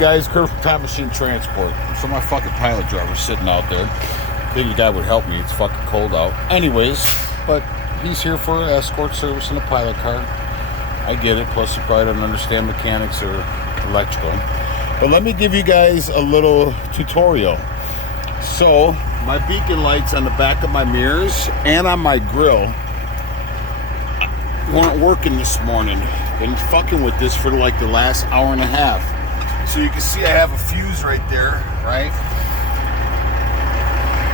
Guys, Kurt from Time Machine Transport. So my fucking pilot driver's sitting out there. Figured the guy would help me. It's fucking cold out. Anyways, but he's here for escort service in a pilot car. I get it. Plus, you probably don't understand mechanics or electrical. But let me give you guys a little tutorial. So my beacon lights on the back of my mirrors and on my grill weren't working this morning. Been fucking with this for like the last hour and a half. So you can see I have a fuse right there, right?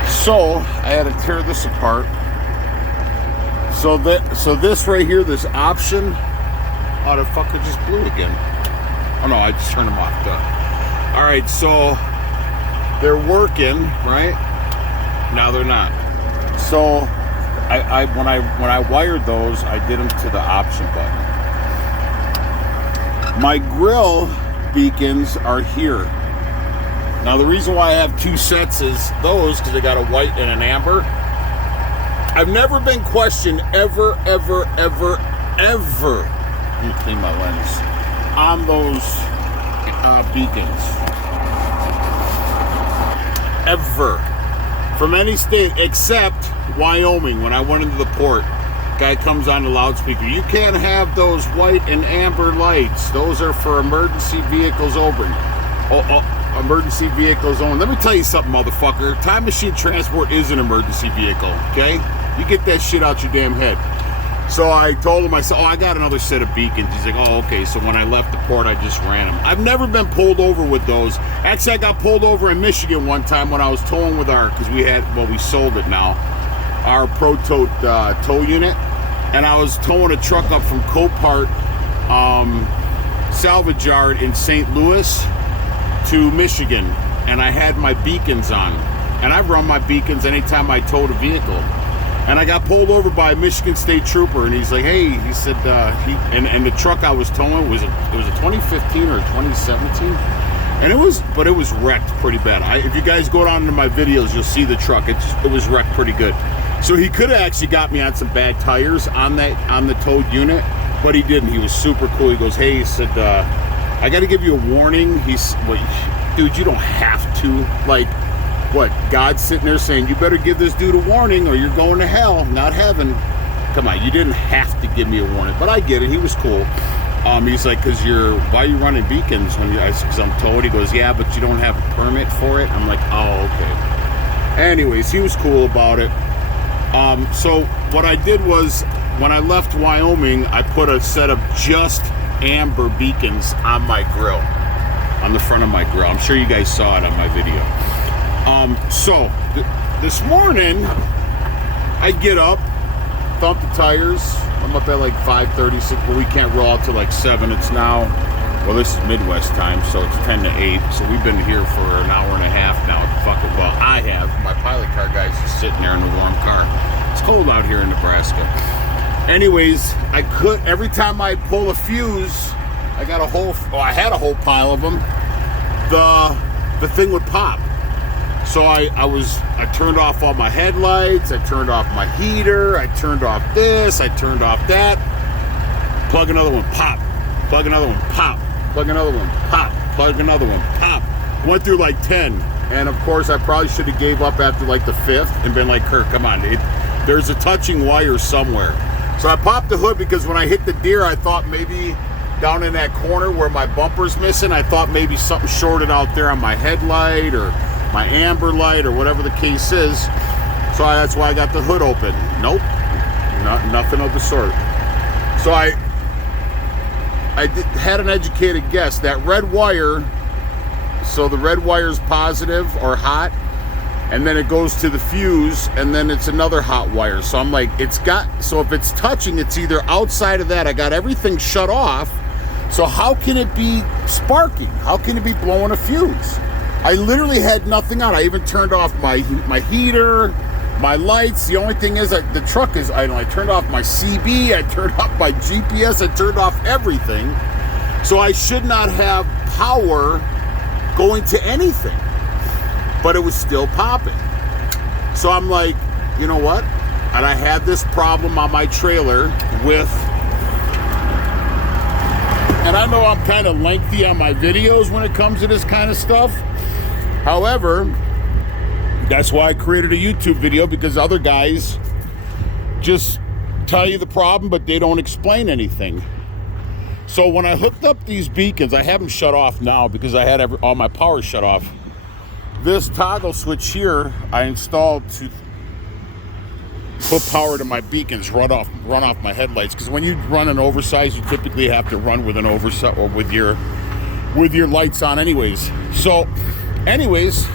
So I had to tear this apart. So this right here, this option, oh, the fucker just blew again. Oh no, I just turned them off. All right, so they're working, right? Now they're not. So when I wired those, I did them to the option button. My grill beacons are here. Now the reason why I have two sets is those, because they got a white and an amber. I've never been questioned ever. Let me clean my lens. On those beacons. Ever. From any state except Wyoming. When I went into the port, guy comes on the loudspeaker. You can't have those white and amber lights. Those are for emergency vehicles only. Emergency vehicles only. Let me tell you something, motherfucker. Time Machine Transport is an emergency vehicle, okay? You get that shit out your damn head. So I told him, I said, oh, I got another set of beacons. He's like, oh, okay. So when I left the port, I just ran them. I've never been pulled over with those. Actually, I got pulled over in Michigan one time when I was towing with our, because we sold it now, our Pro-Tote tow unit. And I was towing a truck up from Copart salvage yard in St. Louis to Michigan. And I had my beacons on. And I run my beacons anytime I towed a vehicle. And I got pulled over by a Michigan State Trooper, and he's like, "Hey," he said, and the truck I was towing was a 2015 or 2017, and it was wrecked pretty bad. If you guys go down into my videos, you'll see the truck. It was wrecked pretty good. So he could have actually got me on some bad tires on the towed unit, but he didn't. He was super cool. He goes, "Hey," he said, "I got to give you a warning." Dude, you don't have to, like. What, God's sitting there saying, you better give this dude a warning or you're going to hell, not heaven. Come on, you didn't have to give me a warning. But I get it, he was cool. He's like, why are you running beacons? Because I'm told. He goes, yeah, but you don't have a permit for it. I'm like, oh, okay. Anyways, he was cool about it. So what I did was, when I left Wyoming, I put a set of just amber beacons on my grill. On the front of my grill. I'm sure you guys saw it on my video. This morning, I get up, thump the tires. I'm up at like 5:36, but we can't roll out till like 7. It's now, well, this is Midwest time, so it's 10 to 8. So we've been here for an hour and a half now. I have. My pilot car guy's just sitting there in the warm car. It's cold out here in Nebraska. Anyways, every time I pull a fuse, I had a whole pile of them. The thing would pop. So I turned off all my headlights, I turned off my heater, I turned off this, I turned off that. Plug another one, pop. Plug another one, pop. Plug another one, pop. Plug another one, pop. Went through like 10. And of course, I probably should have gave up after like the 5th and been like, Kurt, come on, there's a touching wire somewhere. So I popped the hood because when I hit the deer, I thought maybe down in that corner where my bumper's missing, I thought maybe something shorted out there on my headlight or my amber light or whatever the case is. So that's why I got the hood open. Nope, nothing of the sort. So I had an educated guess. That red wire, so the red wire's positive or hot, and then it goes to the fuse, and then it's another hot wire. So I'm like, so if it's touching, it's either outside of that. I got everything shut off. So how can it be sparking? How can it be blowing a fuse? I literally had nothing on. I even turned off my heater, my lights. The only thing is that the truck is idle. I turned off my CB, I turned off my GPS, I turned off everything. So I should not have power going to anything. But it was still popping. So I'm like, you know what? And I had this problem on my trailer with And I know I'm kind of lengthy on my videos when it comes to this kind of stuff. However, that's why I created a YouTube video, because other guys just tell you the problem, but they don't explain anything. So when I hooked up these beacons, I have them shut off now because I had all my power shut off. This toggle switch here, I installed to put power to my beacons, run off my headlights. Because when you run an oversized, you typically have to run with an oversized or with your lights on, anyways. So, anyways,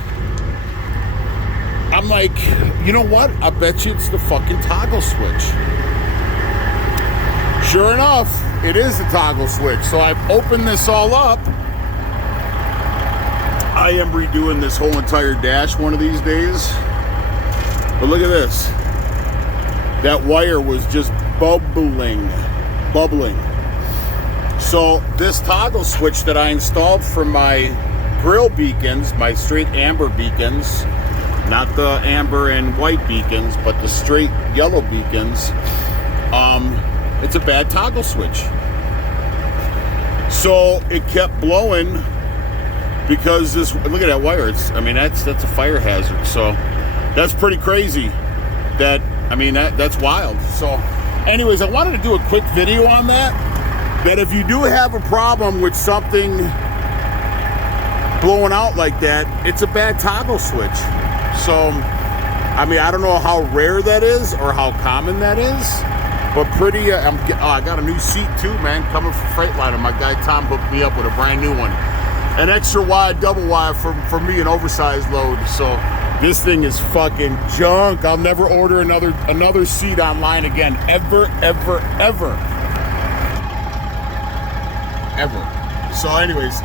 I'm like, you know what? I bet you it's the fucking toggle switch. Sure enough, it is the toggle switch. So I've opened this all up. I am redoing this whole entire dash one of these days. But look at this. That wire was just bubbling. So this toggle switch that I installed for my grill beacons, my straight amber beacons, not the amber and white beacons, but the straight yellow beacons, it's a bad toggle switch. So it kept blowing because this, look at that wire. That's a fire hazard. So that's pretty crazy. That's wild. So anyways, I wanted to do a quick video on that. That if you do have a problem with something blowing out like that, it's a bad toggle switch. So, I don't know how rare that is or how common that is, but pretty, I got a new seat too, man, coming from Freightliner. My guy Tom hooked me up with a brand new one. An extra wide, double wide for me, an oversized load. So this thing is fucking junk. I'll never order another seat online again, ever. So anyways,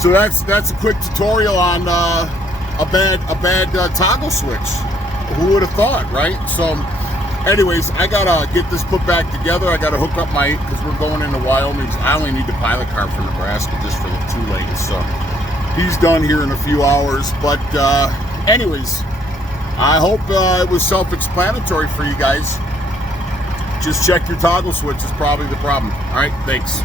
so that's a quick tutorial on a bad toggle switch. Who would have thought, right? So anyways, I gotta get this put back together. I gotta hook up because we're going into Wyoming. I only need the pilot car for Nebraska just for the 2 lanes. So he's done here in a few hours. But anyways, I hope it was self-explanatory for you guys. Just check your toggle switch is probably the problem. All right, thanks.